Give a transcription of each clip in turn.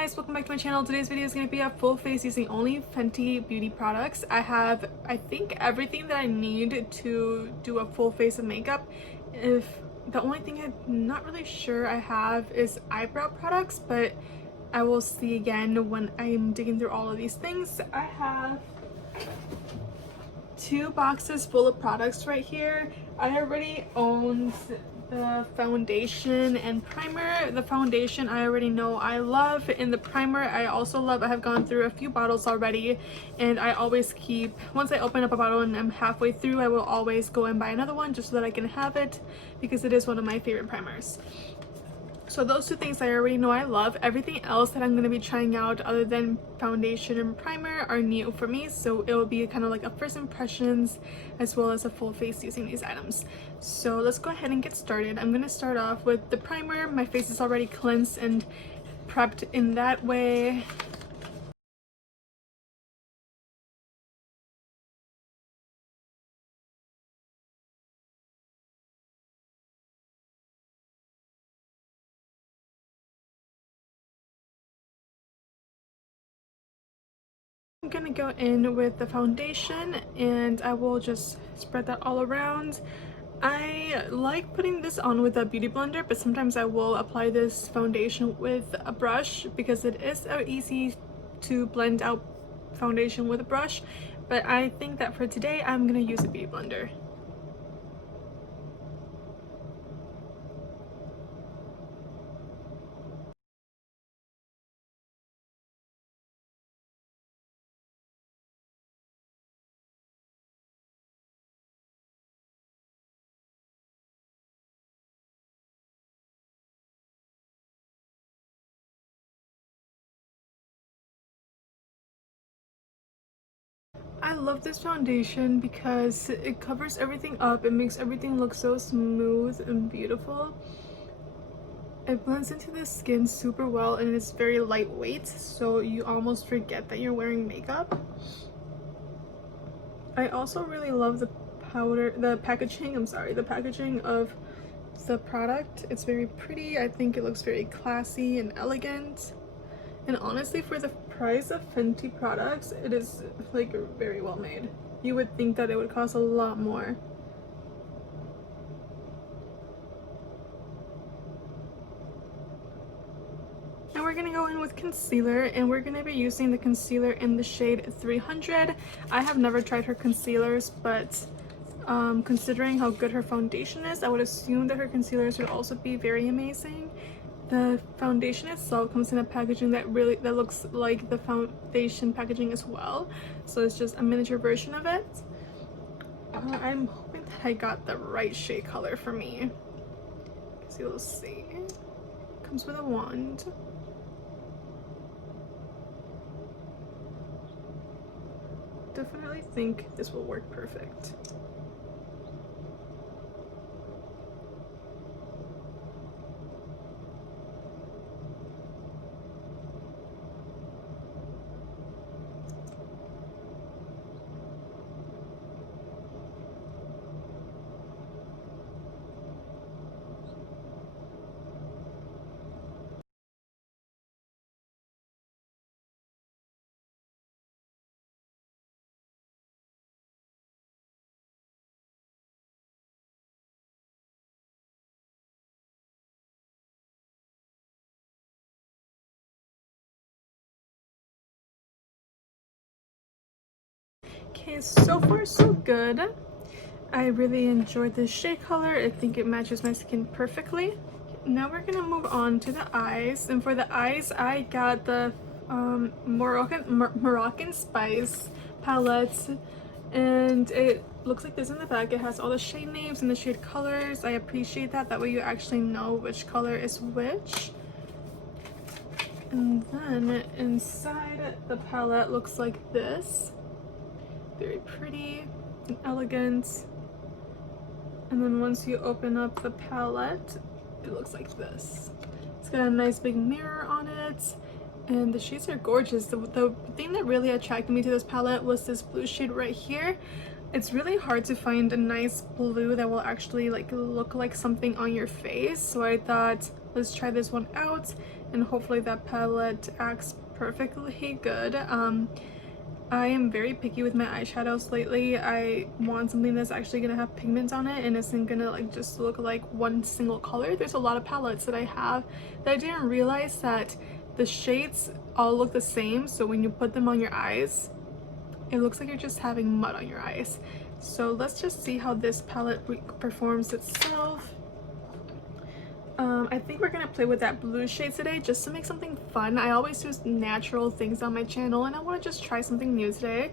guys, welcome back to my channel. Today's video is going to be a full face using only Fenty beauty products. I have, I think, everything that I need to do a full face of makeup. If the only thing I'm not really sure I have is eyebrow products, but I will see again when I'm digging through all of these things. I have 2 boxes full of products right here. I already owned the foundation and primer. The foundation I already know I love, and the primer I also love. I have gone through a few bottles already, and I always keep, once I open up a bottle and I'm halfway through, I will always go and buy another one just so that I can have it, because it is one of my favorite primers. So those 2 things I already know I love. Everything else that I'm going to be trying out other than foundation and primer are new for me, so it will be kind of like a first impressions as well as a full face using these items. So let's go ahead and get started. I'm going to start off with the primer. My face is already cleansed and prepped in that way. I'm gonna go in with the foundation and I will just spread that all around. I like putting this on with a beauty blender, but sometimes I will apply this foundation with a brush because it is so easy to blend out foundation with a brush. But I think that for today I'm gonna use a beauty blender. I love this foundation because it covers everything up. It makes everything look so smooth and beautiful. It blends into the skin super well, and it's very lightweight, so you almost forget that you're wearing makeup. I also really love the packaging of the product. It's very pretty. I think it looks very classy and elegant. And honestly, for the price of Fenty products, it is like very well made. You would think that it would cost a lot more. Now we're gonna go in with concealer, and we're gonna be using the concealer in the shade 300. I have never tried her concealers, but considering how good her foundation is, I would assume that her concealers would also be very amazing. The foundation itself comes in a packaging that looks like the foundation packaging as well, so it's just a miniature version of it. I'm hoping that I got the right shade color for me, because you'll see it comes with a wand. Definitely think this will work perfect. Okay, so far so good. I really enjoyed this shade color. I think it matches my skin perfectly. Now we're gonna move on to the eyes, and for the eyes I got the Moroccan Spice palette, and it looks like this in the back. It has all the shade names and the shade colors. I appreciate that. That way you actually know which color is which. And then inside the palette looks like this. Very pretty and elegant. And then once you open up the palette, it looks like this. It's got a nice big mirror on it, and the shades are gorgeous. The thing that really attracted me to this palette was this blue shade right here. It's really hard to find a nice blue that will actually like look like something on your face, so I thought let's try this one out. and hopefully that palette acts perfectly good. I am very picky with my eyeshadows lately. I want something that's actually gonna have pigment on it and isn't gonna like just look like one single color. There's a lot of palettes that I have that I didn't realize that the shades all look the same, so when you put them on your eyes, it looks like you're just having mud on your eyes. So let's just see how this palette performs itself. I think we're gonna play with that blue shade today just to make something fun. I always use natural things on my channel and I want to just try something new today.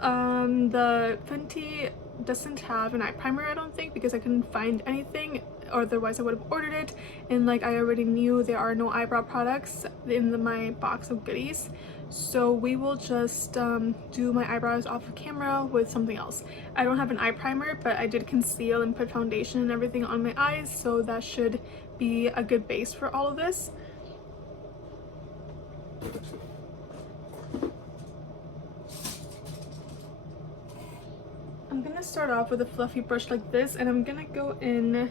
The Fenty doesn't have an eye primer, I don't think, because I couldn't find anything, or otherwise I would have ordered it. And like I already knew there are no eyebrow products in my box of goodies, so we will just do my eyebrows off of camera with something else. I don't have an eye primer, but I did conceal and put foundation and everything on my eyes, so that should be a good base for all of this. I'm gonna start off with a fluffy brush like this, and I'm gonna go in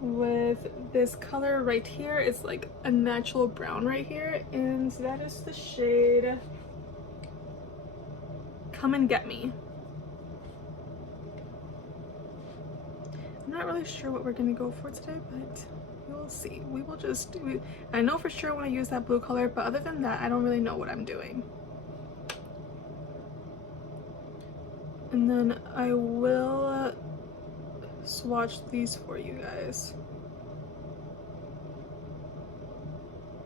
with this color right here. It's like a natural brown right here, and that is the shade Come and Get Me. I'm not really sure what we're gonna go for today, but we'll see. We will just do, I know for sure I want to use that blue color, but other than that I don't really know what I'm doing. And then I will swatch these for you guys,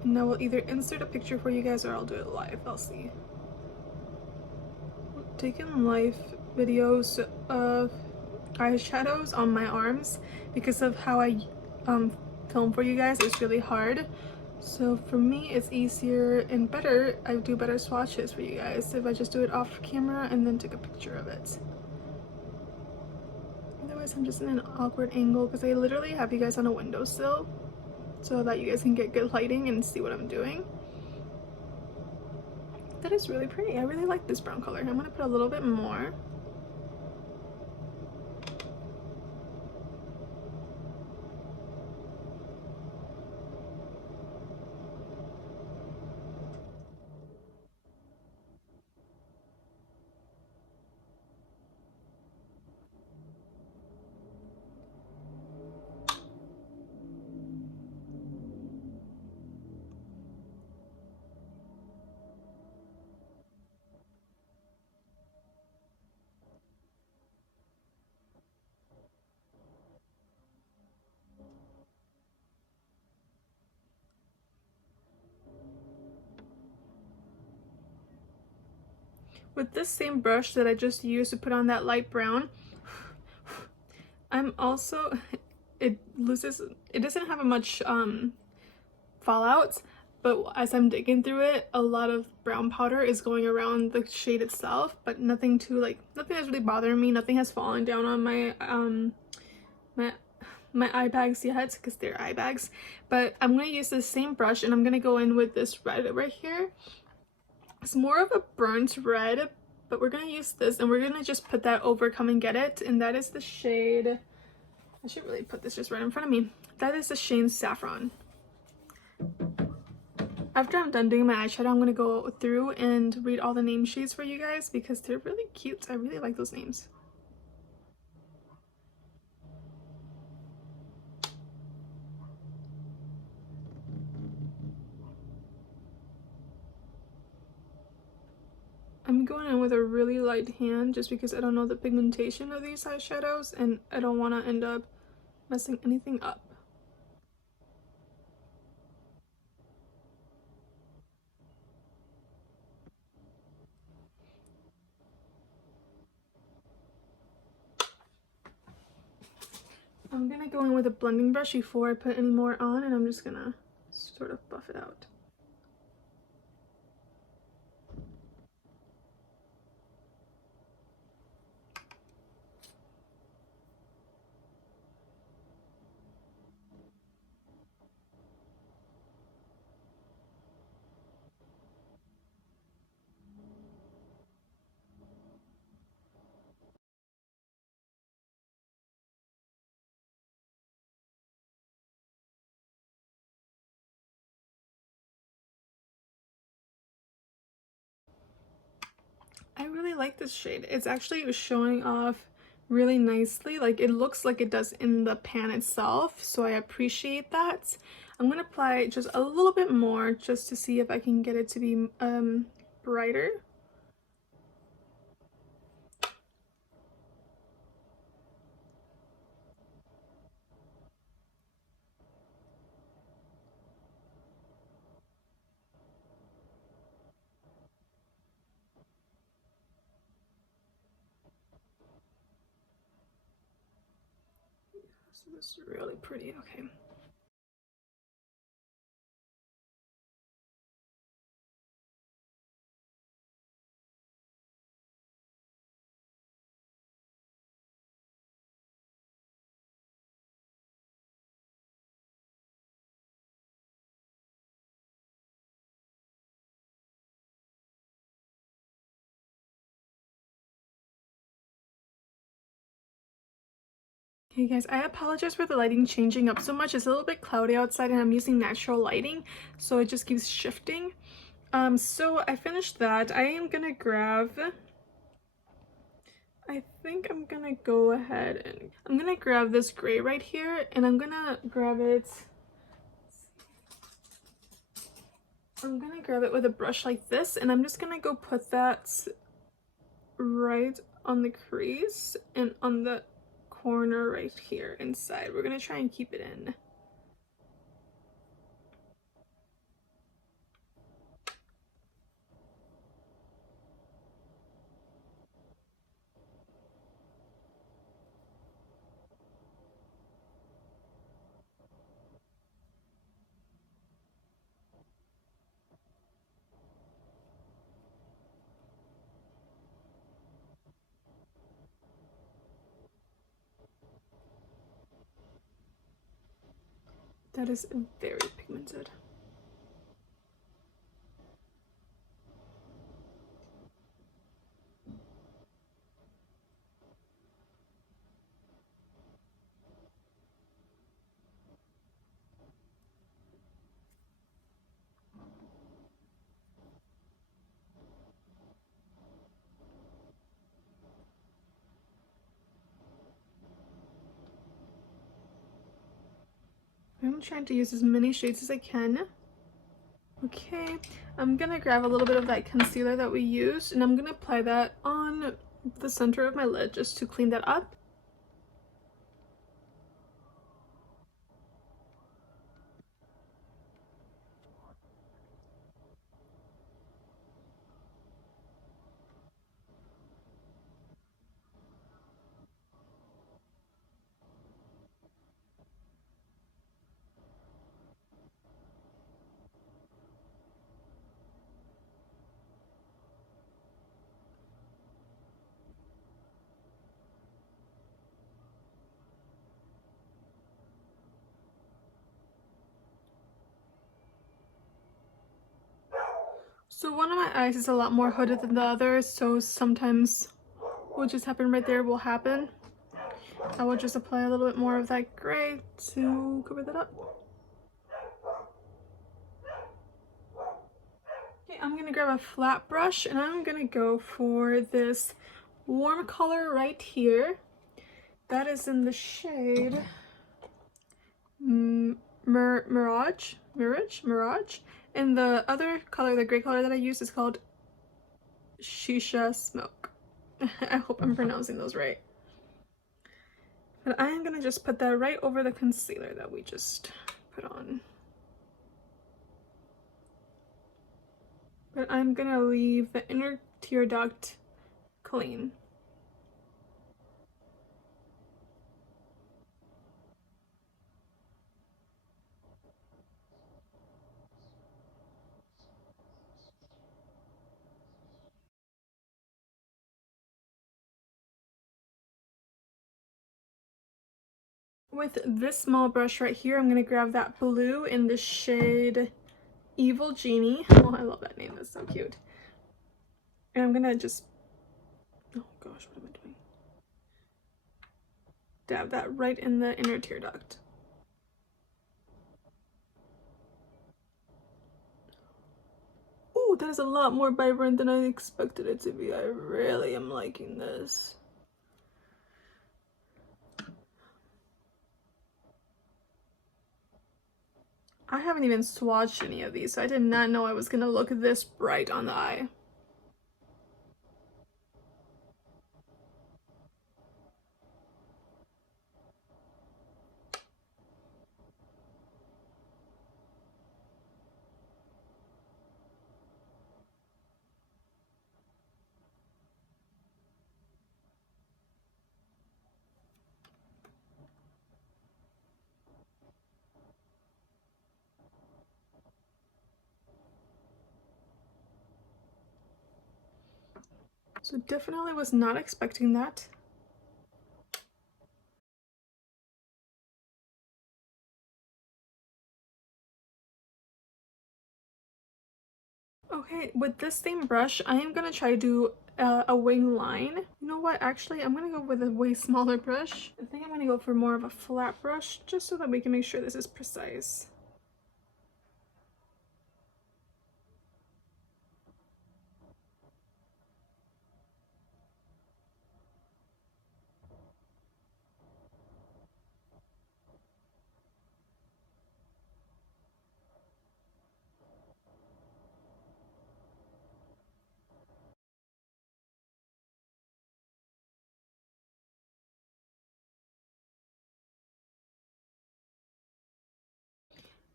and I will either insert a picture for you guys or I'll do it live. I'll see. I've taken live videos of eyeshadows on my arms because of how I film for you guys. It's really hard, so for me it's easier and better. I do better swatches for you guys if I just do it off camera and then take a picture of it. Otherwise I'm just in an awkward angle because I literally have you guys on a windowsill so that you guys can get good lighting and see what I'm doing. That is really pretty. I really like this brown color. I'm gonna put a little bit more. With this same brush that I just used to put on that light brown, I'm also, it doesn't have much fallouts, but as I'm digging through it, a lot of brown powder is going around the shade itself, but nothing that's really bothering me. Nothing has fallen down on my eye bags yet because they're eye bags. But I'm gonna use the same brush and I'm gonna go in with this red right here. It's more of a burnt red, but we're gonna use this and we're gonna just put that over Come and Get It, and that is the shade, I should really put this just right in front of me. That is the shade Saffron. After I'm done doing my eyeshadow, I'm gonna go through and read all the name shades for you guys because they're really cute. I really like those names. I'm going in with a really light hand just because I don't know the pigmentation of these eyeshadows and I don't want to end up messing anything up. I'm gonna go in with a blending brush before I put any more on, and I'm just gonna sort of buff it out. I really like this shade. It's actually showing off really nicely. Like it looks like it does in the pan itself, so I appreciate that. I'm gonna apply just a little bit more just to see if I can get it to be brighter. So this is really pretty. Okay. Hey guys, I apologize for the lighting changing up so much. It's a little bit cloudy outside and I'm using natural lighting, so it just keeps shifting. So I finished that. I am gonna grab, I think I'm gonna go ahead and I'm gonna grab this gray right here, and I'm gonna grab it, with a brush like this, and I'm just gonna go put that right on the crease and on the corner right here inside. We're gonna try and keep it in. That is very pigmented. I'm trying to use as many shades as I can. Okay, I'm gonna grab a little bit of that concealer that we used, and I'm gonna apply that on the center of my lid just to clean that up. So one of my eyes is a lot more hooded than the other, so sometimes what just happened right there will happen. I will just apply a little bit more of that gray to cover that up. Okay, I'm gonna grab a flat brush and I'm gonna go for this warm color right here. That is in the shade Mirage. And the other color, the gray color that I use, is called Shisha Smoke. I hope I'm pronouncing those right. But I am gonna just put that right over the concealer that we just put on. But I'm gonna leave the inner tear duct clean. With this small brush right here, I'm gonna grab that blue in the shade Evil Genie. Oh, I love that name, that's so cute. And I'm gonna just, oh gosh, what am I doing? Dab that right in the inner tear duct. Oh, that is a lot more vibrant than I expected it to be. I really am liking this. I haven't even swatched any of these, so I did not know I was gonna look this bright on the eye. So definitely was not expecting that. Okay, with this same brush, I am gonna try to do a wing line. You know what? Actually, I'm gonna go with a way smaller brush. I think I'm gonna go for more of a flat brush, just so that we can make sure this is precise.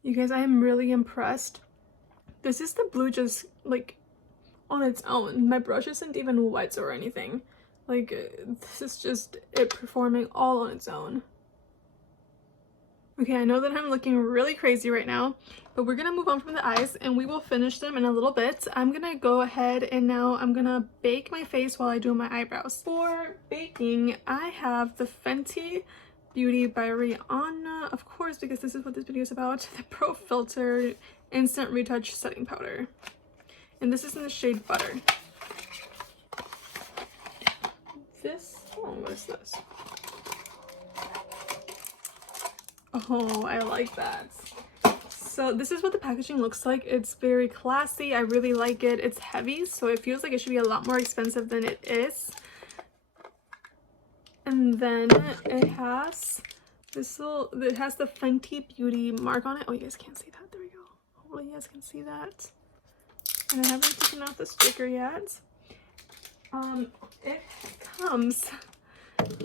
You guys, I am really impressed. This is the blue just like on its own. My brush isn't even wet or anything. Like, this is just it performing all on its own. Okay, I know that I'm looking really crazy right now, but we're gonna move on from the eyes and we will finish them in a little bit. I'm gonna go ahead and now I'm gonna bake my face while I do my eyebrows. For baking, I have the Fenty Beauty by Rihanna, of course, because this is what this video is about, the Pro Filter Instant Retouch Setting Powder. And this is in the shade Butter. What is this? Oh, I like that. So this is what the packaging looks like. It's very classy. I really like it. It's heavy, so it feels like it should be a lot more expensive than it is. And then it has it has the Fenty Beauty mark on it. Oh, you guys can't see that. There we go. Hopefully you guys can see that. And I haven't taken out the sticker yet. It comes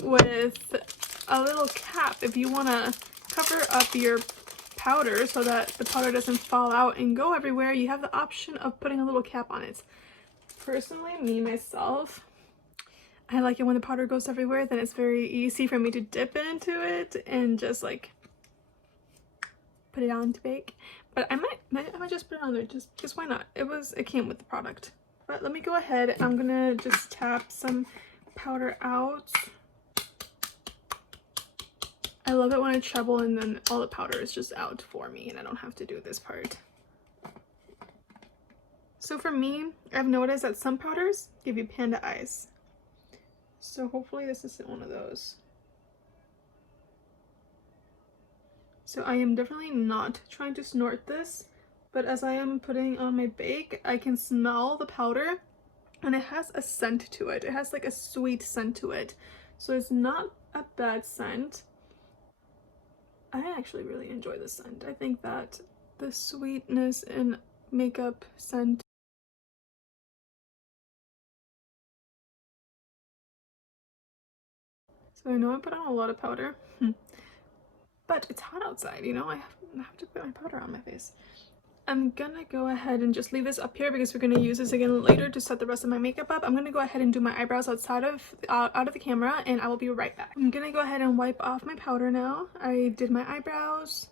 with a little cap if you want to cover up your powder so that the powder doesn't fall out and go everywhere. You have the option of putting a little cap on it. Personally, myself, I like it when the powder goes everywhere. Then it's very easy for me to dip into it and just like put it on to bake. But I might just put it on there just why not? It came with the product. But let me go ahead. I'm gonna just tap some powder out. I love it when I treble and then all the powder is just out for me and I don't have to do this part. So for me, I've noticed that some powders give you panda eyes. So hopefully this isn't one of those. So I am definitely not trying to snort this, but as I am putting on my bake, I can smell the powder and it has a scent to it. It has like a sweet scent to it. So it's not a bad scent. I actually really enjoy the scent. I think that the sweetness in makeup scent. So I know I put on a lot of powder, but it's hot outside, you know, I have to put my powder on my face. I'm gonna go ahead and just leave this up here because we're gonna use this again later to set the rest of my makeup up. I'm gonna go ahead and do my eyebrows out of the camera and I will be right back. I'm gonna go ahead and wipe off my powder now. I did my eyebrows.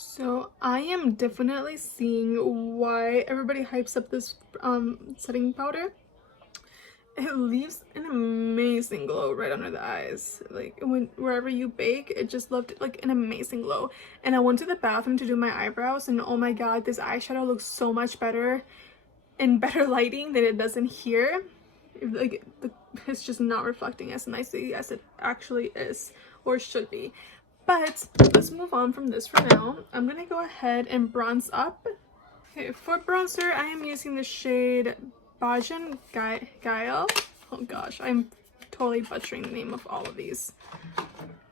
So I am definitely seeing why everybody hypes up this setting powder. It leaves an amazing glow right under the eyes. Like wherever you bake, it just left like an amazing glow. And I went to the bathroom to do my eyebrows and oh my god, this eyeshadow looks so much better in better lighting than it does in here. like it's just not reflecting as nicely as it actually is or should be. But let's move on from this for now. I'm gonna go ahead and bronze up. Okay, for bronzer, I am using the shade Bajan Gael. Oh gosh, I'm totally butchering the name of all of these.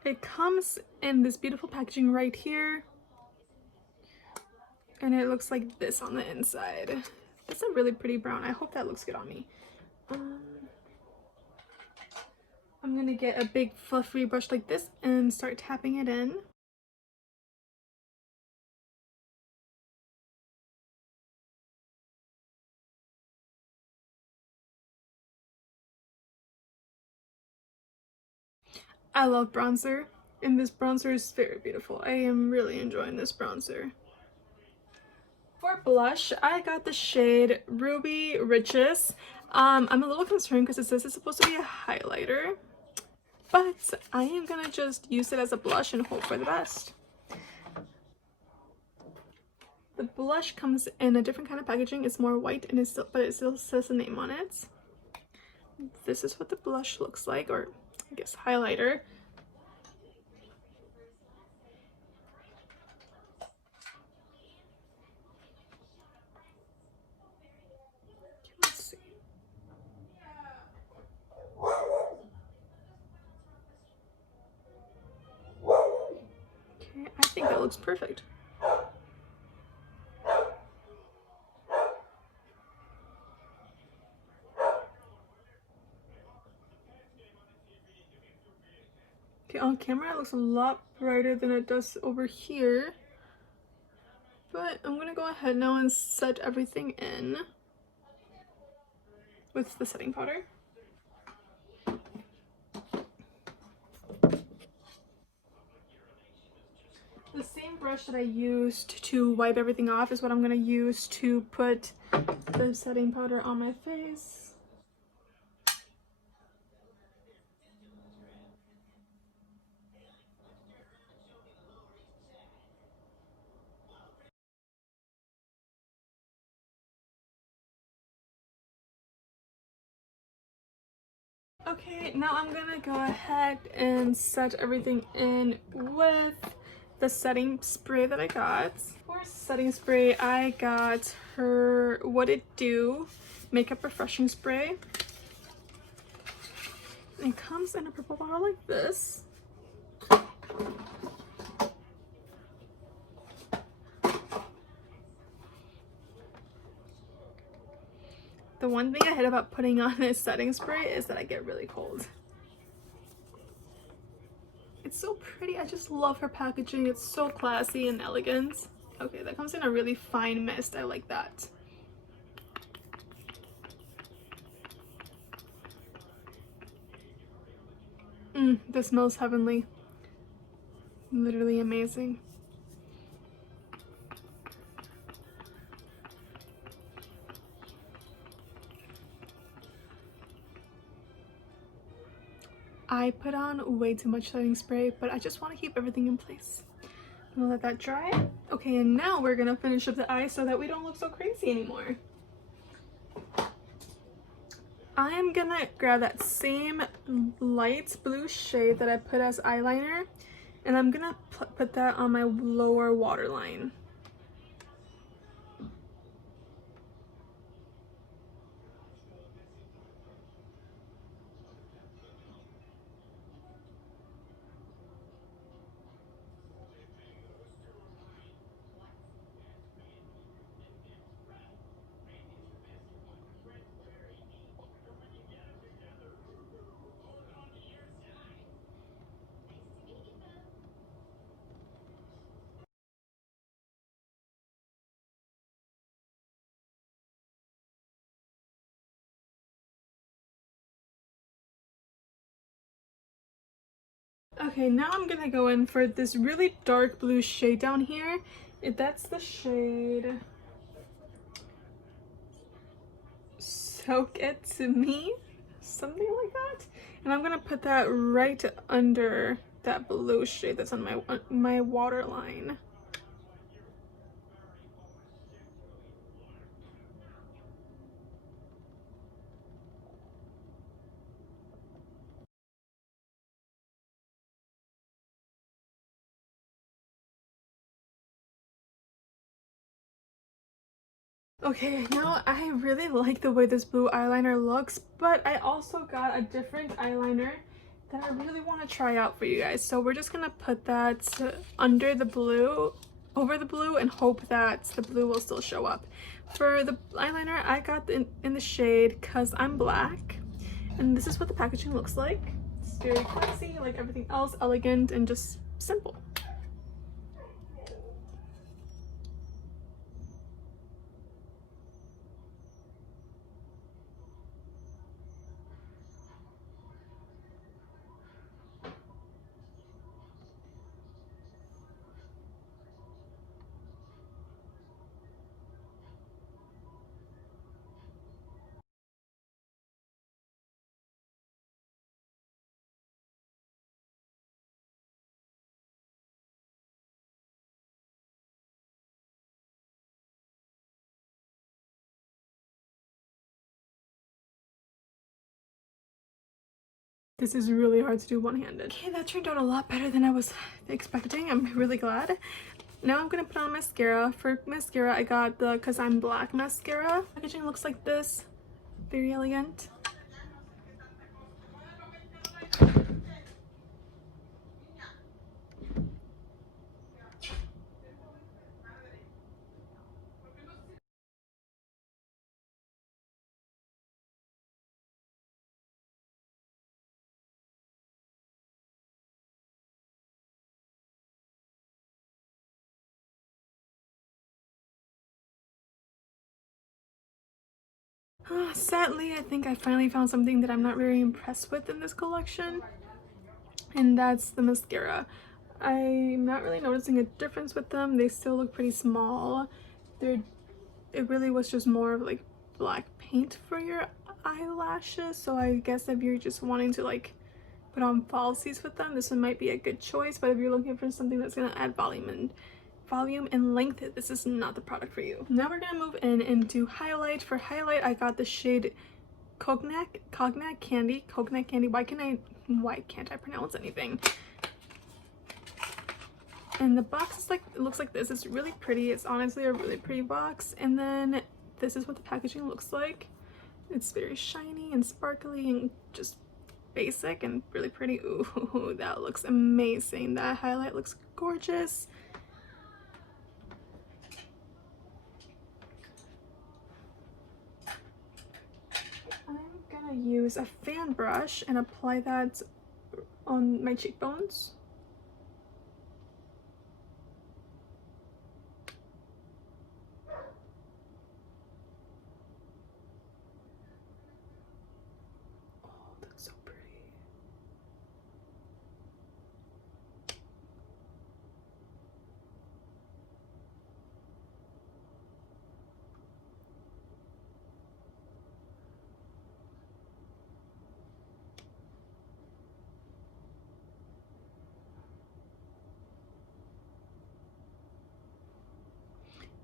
It comes in this beautiful packaging right here. And it looks like this on the inside. It's a really pretty brown. I hope that looks good on me. I'm gonna get a big fluffy brush like this and start tapping it in. I love bronzer, and this bronzer is very beautiful. I am really enjoying this bronzer. For blush, I got the shade Ruby Riches. I'm a little concerned because it says it's supposed to be a highlighter, but I am gonna just use it as a blush and hope for the best. The blush comes in a different kind of packaging. It's more white, and but it still says the name on it. This is what the blush looks like, or I guess highlighter. Let's see. Okay, I think that looks perfect. Okay, on camera it looks a lot brighter than it does over here. But I'm gonna go ahead now and set everything in with the setting powder. The same brush that I used to wipe everything off is what I'm gonna use to put the setting powder on my face. Okay, now I'm gonna go ahead and set everything in with the setting spray that I got. For setting spray, I got her What It Do Makeup Refreshing Spray. It comes in a purple bottle like this. The one thing I hate about putting on this setting spray is that I get really cold. It's so pretty. I just love her packaging. It's so classy and elegant. Okay, that comes in a really fine mist. I like that. This smells heavenly. Literally amazing. I put on way too much setting spray, but I just want to keep everything in place. I'm gonna let that dry. Okay, and now we're gonna finish up the eyes so that we don't look so crazy anymore. I am gonna grab that same light blue shade that I put as eyeliner, and I'm gonna put that on my lower waterline. Okay, now I'm gonna go in for this really dark blue shade down here. That's the shade Soak It To Me, something like that. And I'm gonna put that right under that blue shade that's on my waterline. Okay, now I really like the way this blue eyeliner looks, but I also got a different eyeliner that I really want to try out for you guys. So we're just gonna put that under the blue, over the blue, and hope that the blue will still show up. For the eyeliner, I got in the shade Cause I'm Black, and this is what the packaging looks like. It's very classy, like everything else, elegant and just simple. This is really hard to do one-handed. Okay, that turned out a lot better than I was expecting. I'm really glad. Now I'm gonna put on mascara. For mascara, I got the Cause I'm Black mascara. Packaging looks like this. Very elegant. Sadly, I think I finally found something that I'm not very impressed with in this collection, and that's the mascara. I'm not really noticing a difference with them. They still look pretty small. It really was just more of like black paint for your eyelashes, so I guess if you're just wanting to like put on falsies with them, this one might be a good choice. But if you're looking for something that's going to add volume and length, this is not the product for you. Now we're gonna move in and do highlight. For highlight, I got the shade Cognac Candy. Why can't I pronounce anything? And the box is like, it looks like this. It's really pretty. It's honestly a really pretty box. And then this is what the packaging looks like. It's very shiny and sparkly and just basic and really pretty. Ooh, that looks amazing. That highlight looks gorgeous. I'm gonna use a fan brush and apply that on my cheekbones. Oh, that's so pretty.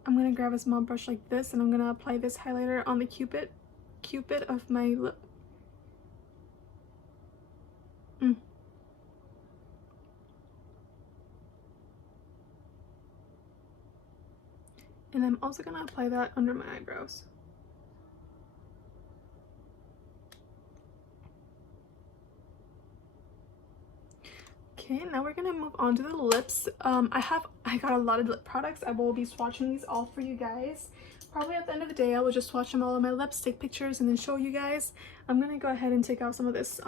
I'm gonna grab a small brush like this and I'm gonna apply this highlighter on the cupid of my lip. And I'm also gonna apply that under my eyebrows. Okay, now we're gonna move on to the lips. I got a lot of lip products. I will be swatching these all for you guys. Probably at the end of the day, I will just swatch them all on my lips, take pictures, and then show you guys. I'm gonna go ahead and take off some of this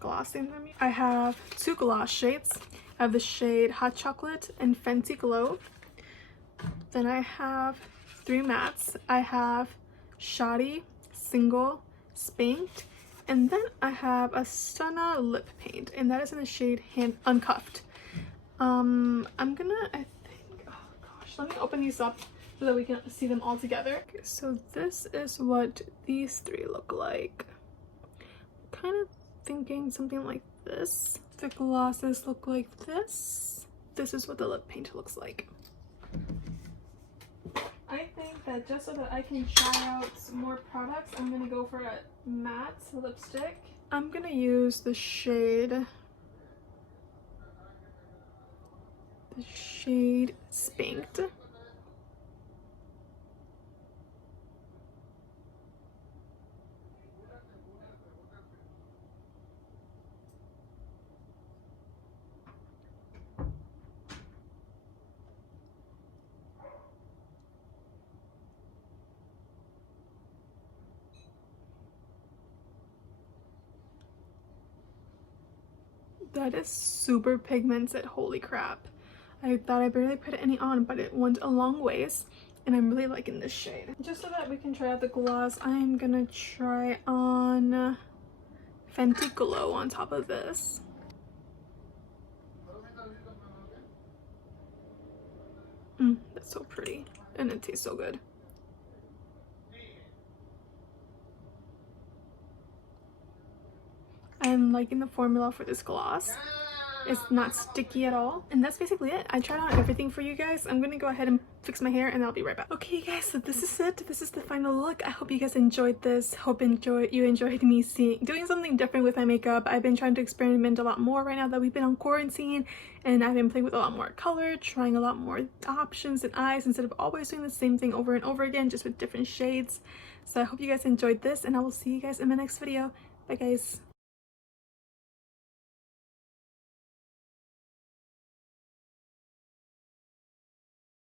glossing for me. I have two gloss shades. I have the shade Hot Chocolate and Fenty Glow. Then I have three mattes. I have Shoddy, Single, Spanked, and then I have a Stunna lip paint, and that is in the shade Uncuffed. I'm gonna, I think, oh gosh, let me open these up so that we can see them all together. Okay, so this is what these three look like. Kind of thinking something like this. The glosses look like this. This is what the lip paint looks like. I think that just so that I can try out some more products, I'm gonna go for a matte lipstick. I'm gonna use the shade Spanked. That is super pigmented, holy crap. I thought I barely put any on, but it went a long ways, and I'm really liking this shade. Just so that we can try out the gloss, I'm gonna try on Fenty Glow on top of this. That's so pretty, and it tastes so good. I'm liking the formula for this gloss. It's not sticky at all, and that's basically it. I tried on everything for you guys. I'm gonna go ahead and fix my hair, and I'll be right back. Okay guys, so this is it. This is the final look. I hope you guys enjoyed this. Hope you enjoyed me doing something different with my makeup. I've been trying to experiment a lot more right now that we've been on quarantine, and I've been playing with a lot more color, trying a lot more options and eyes instead of always doing the same thing over and over again, just with different shades. So I hope you guys enjoyed this, and I will see you guys in my next video. Bye guys.